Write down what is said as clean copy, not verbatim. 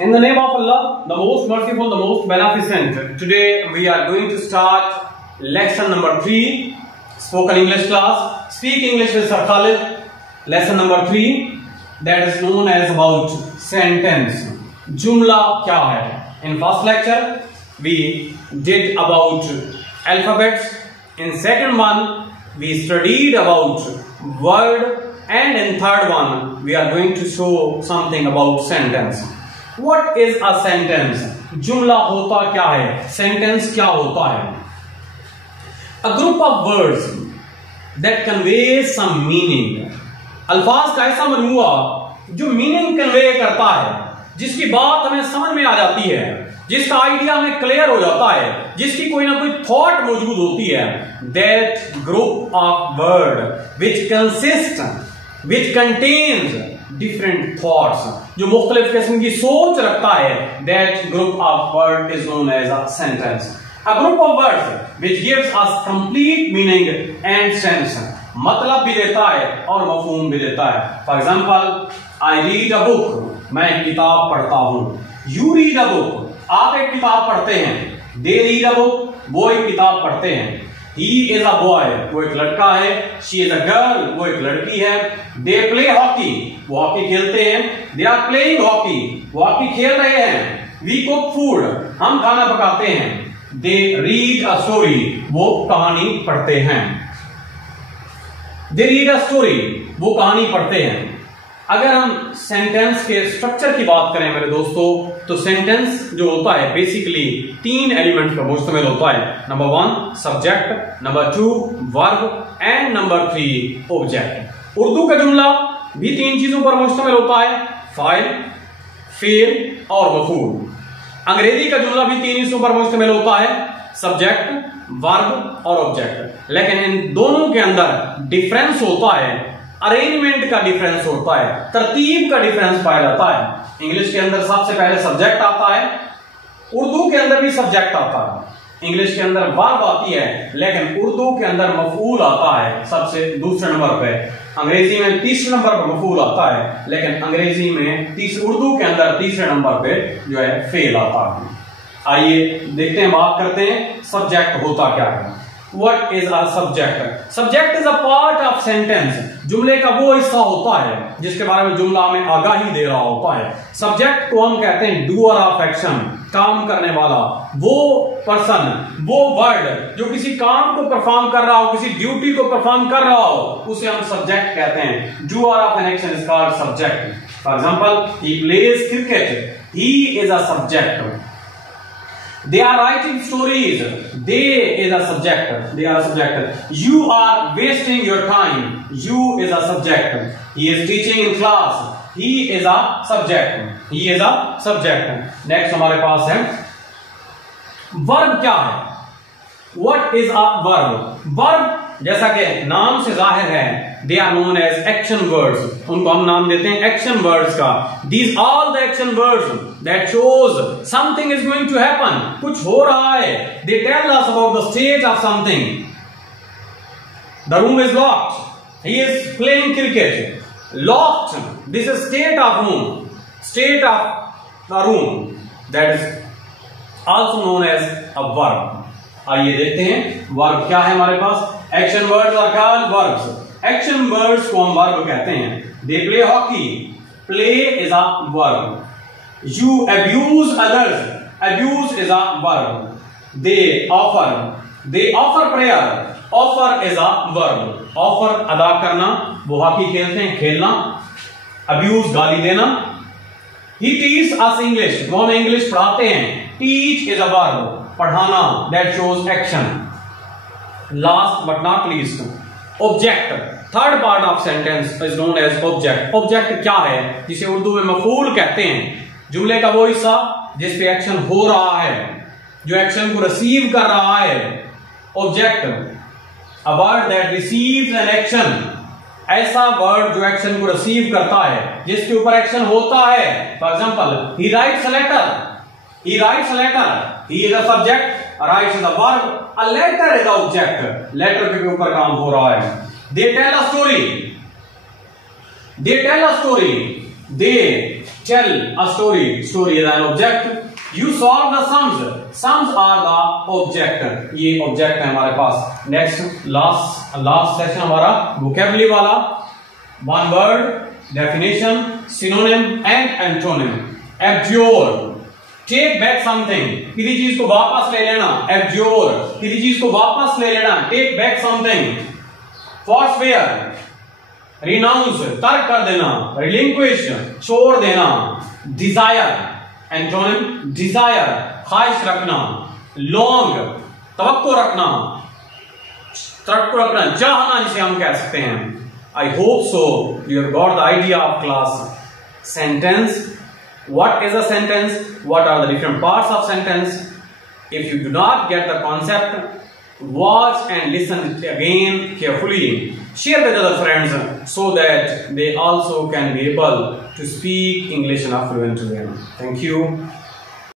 In the name of Allah, the most merciful, the most beneficent, today we are going to start lesson number 3, spoken English class. Speak English with Sir Khalid. Lesson number 3, that is known as about sentence. Jumla kya hai? In first lecture, we did about alphabets. In second one, we studied about word, and in third one, we are going to show something about sentence. What is a sentence? जुमला होता क्या है? Sentence क्या होता है? A group of words that convey some meaning. अल्फाज का ऐसा मजमूआ जो मीनिंग कन्वे करता है, जिसकी बात हमें समझ में आ जाती है, जिसका आइडिया हमें क्लियर हो जाता है, जिसकी कोई ना कोई थॉट मौजूद होती है. That group of word which contains different thoughts, जो मुख्तलिफ किस्म की सोच रखता है, that group of word is known as a sentence. A group of words which gives us complete meaning and sense, मतलब भी देता है और मफहूम भी देता है. For example, I read a book, मैं एक किताब पढ़ता हूँ. You read a book, आप एक किताब पढ़ते हैं. They read a book, वो एक किताब पढ़ते हैं. He is a boy, वो एक लड़का है. She is a girl, वो एक लड़की है. They play hockey, वो हॉकी खेलते हैं. They are playing hockey, वो हॉकी खेल रहे हैं. We cook food, हम खाना पकाते हैं. They read a story, वो कहानी पढ़ते हैं. They read a story, वो कहानी पढ़ते हैं. अगर हम सेंटेंस के स्ट्रक्चर की बात करें मेरे दोस्तों, तो सेंटेंस जो होता है बेसिकली 3 एलिमेंट का मुश्तमिल होता है. Number 1 subject, number 2 verb and number 3 object. Urdu का जुमला भी 3 चीजों पर मुश्तमिल होता है, फाइल, फेल और मफूल. अंग्रेजी का जुमला भी 3 हिस्सों पर मुश्तमिल होता है, सब्जेक्ट, वर्ब और ऑब्जेक्ट. लेकिन इन दोनों के अंदर डिफरेंस होता है, अरेंजमेंट का डिफरेंस होता है, तरतीब का डिफरेंस पाया जाता है. इंग्लिश के अंदर सबसे पहले सब्जेक्ट आता है, उर्दू के अंदर भी सब्जेक्ट आता है. इंग्लिश के अंदर वर्ब आती है, लेकिन उर्दू के अंदर मफूल आता है सबसे दूसरे नंबर पे. अंग्रेजी में तीसरे नंबर पर मफूल आता है, लेकिन अंग्रेजी में उर्दू के अंदर तीसरे नंबर पे जो है फेल आता है. आइए देखते हैं, बात करते हैं सब्जेक्ट होता क्या है. What is a subject? Subject is a part of sentence. जुमले का वो हिस्सा होता है जिसके बारे में जुमला हमें आगाही दे रहा होता है. सब्जेक्ट को हम कहते हैं डूअर ऑफ एक्शन, काम करने वाला, वो पर्सन, वो वर्ड जो किसी काम को परफॉर्म कर रहा हो, किसी ड्यूटी को परफॉर्म कर रहा हो, उसे हम सब्जेक्ट कहते हैं. Doer of an action is called subject. For example, he plays cricket, he is a subject. They are writing stories, they is a subject. They are a subject. You are wasting your time, you is a subject. He is teaching in class, he is a subject. He is a subject. Next हमारे पास है verb. क्या है? What is a verb? Verb जैसा कि नाम से जाहिर है, they are known as action words. उनको हम नाम देते हैं action words का. These all the action words that shows something is going to happen. कुछ हो रहा है. They tell us about the state of something. The room is locked. He is playing cricket. Locked. This is state of room. State of the room. That is also known as a verb. आइए देखते हैं verb क्या है हमारे पास. Action words are called verbs. Action words को हम verb कहते हैं. They play hockey, play is a verb. You abuse others, abuse is a verb. They offer prayer, offer is a verb. Offer अदा करना, वो हॉकी खेलते हैं, खेलना. अब्यूज गाली देना. ही टीच अस इंग्लिश, वो हमें इंग्लिश पढ़ाते हैं. टीच इज अ वर्ब, पढ़ाना, that shows action. Last but not least, object. Third part of sentence is known as object. Object क्या है? जिसे उर्दू में मफूल कहते हैं. जुमले का वो हिस्सा जिस पे एक्शन हो रहा है, जो एक्शन को रिसीव कर रहा है. Object, a word that receives an action. ऐसा वर्ड जो एक्शन को रिसीव करता है, जिसके ऊपर एक्शन होता है. For example, he writes a letter. He writes a letter. He is a subject. Writes is a verb. A letter is a object. Letter के ऊपर काम हो रहा है. They tell a story. They tell a story. They tell a story. Story is an object. You solve the sums. Sums are the object. ये object है हमारे पास. Next last section हमारा vocabulary वाला. One word, definition, synonym and antonym. Abjure, take back something. किसी चीज को वापस ले लेना. Abjure, किसी चीज को वापस ले लेना. Take back something. Forswear, renounce, तर्क कर देना. Relinquish, छोड़ देना. Desire, एंटोनिम डिजायर, ख्वाहिश रखना. लॉन्ग, तवक्को रखना, चाहना जिसे हम कह सकते हैं. I hope so you have got the idea of class. Sentence, what is a sentence, what are the different parts of sentence. If you do not get the concept, watch and listen again carefully. Share with other friends so that they also can be able to speak English in a fluent way. Thank you.